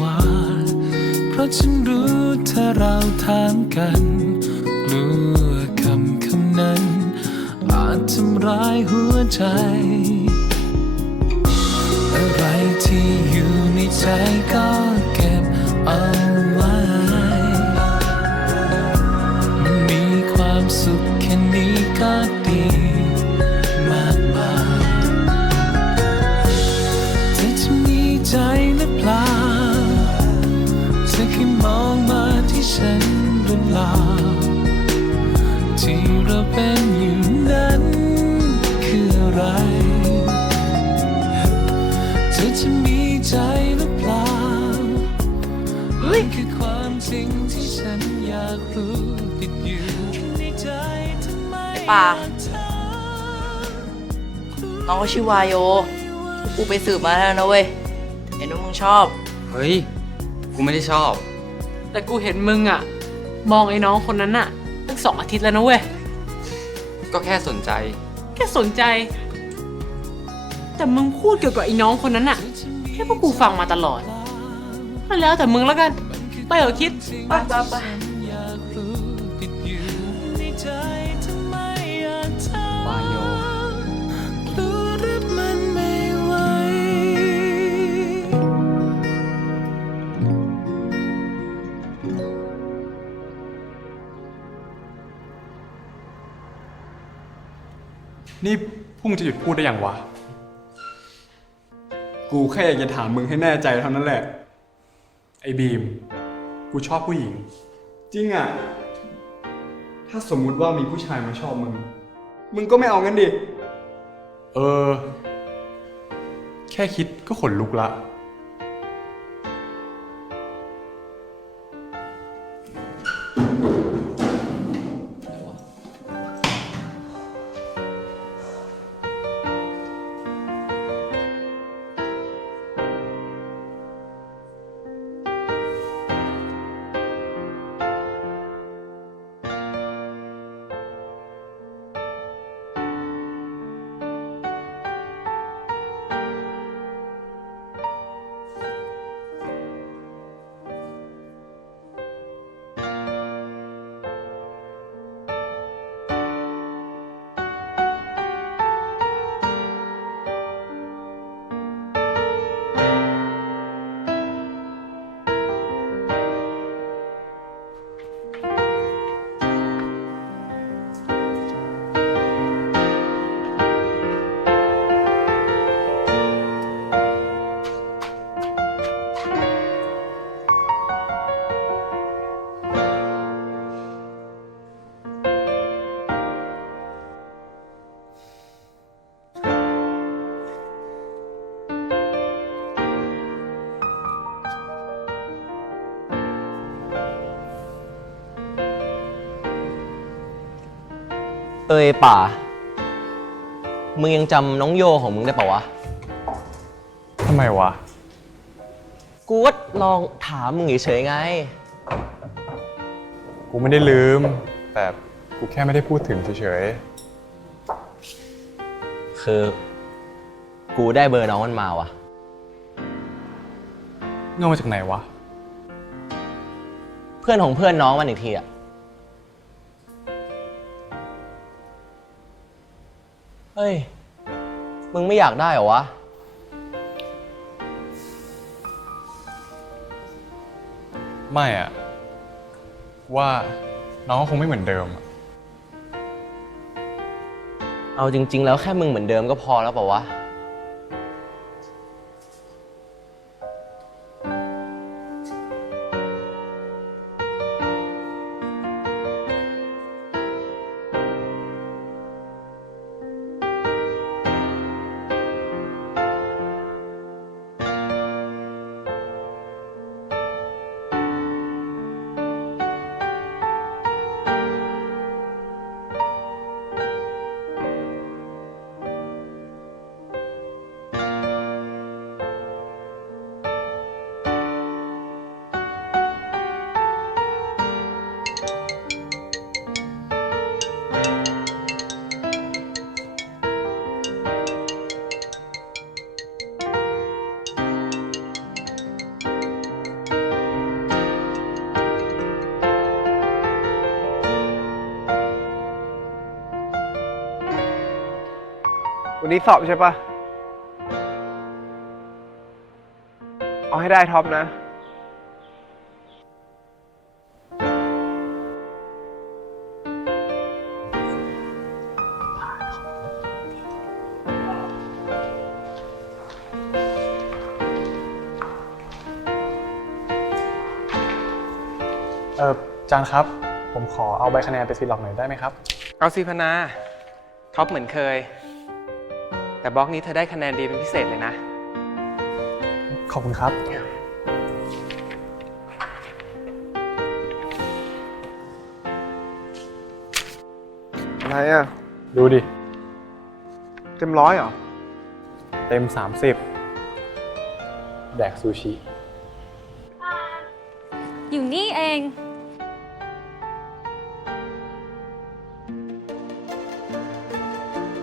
ว่า เพราะฉันรู้ถ้าเราถามกันกลัวคำคำนั้น อาจทำร้ายหัวใจ อะไรที่อยู่ในใจก็เก็บเอา ที่เราเป็นอยู่นั้นคืออะไร เธอจะมีใจหรือเปล่ามันคือความจริงที่ฉันอยากรู้ติดอยู่ในใจทำไมป่าอยากถามน้องก็ชื่อวายโยกูไปสืบมาแล้วนะเว้ย เห็นว่ามึงชอบ เฮ้ย กูไม่ได้ชอบ แต่กูเห็นมึงอะมองไอ้น้องคนนั้นอะ ตั้งสองอาทิตย์แล้วนะเว้ย ก็แค่สนใจ แค่สนใจ แต่มึงพูดเกี่ยวกับไอ้น้องคนนั้นอะแค่พวกกูฟังมาตลอดก็แล้วแต่มึงแล้วกัน ไปเถอะคิด ไปไปไปอยากรู้ติดอยู่ในใจ นี่พุ่งจะหยุดพูดได้อย่างวะ กูแค่อยากจะถามมึงให้แน่ใจเท่านั้นแหละ ไอ้บีม กูชอบผู้หญิง จริงอะ ถ้าสมมุติว่ามีผู้ชายมาชอบมึง มึงก็ไม่เอางั้นดิ เออ แค่คิดก็ขนลุกละ เอ้ยป่า มึงยังจำน้องโยของมึงได้ปะวะ ทำไมวะ กูก็ลองถามมึงเฉยๆไง กูไม่ได้ลืม แต่กูแค่ไม่ได้พูดถึงเฉยคือ กูได้เบอร์น้องมันมาวะๆเงื่อนมาจากไหนวะ เพื่อนของเพื่อนน้องมันอีกทีอะ เฮ้ย มึงไม่อยากได้เหรอวะ ไม่อะว่าน้องก็คงไม่เหมือนเดิมอะเอาจริง ๆ แล้วแค่มึงเหมือนเดิมก็พอแล้วปะวะ วันนี้สอบใช่ปะเอาให้ได้ท็อปนะ เออจานครับ ผมขอเอาใบคะแนนไปซีล็อกหน่อยได้ไหมครับ เอาสิพนา ท็อปเหมือนเคย แต่บล็อกนี้เธอได้คะแนนดีเป็นพิเศษเลยนะ ขอบคุณครับ อะไรอะ ดูดิ เต็มร้อยเหรอ เต็ม 30 แดกซูชิ อยู่นี่เอง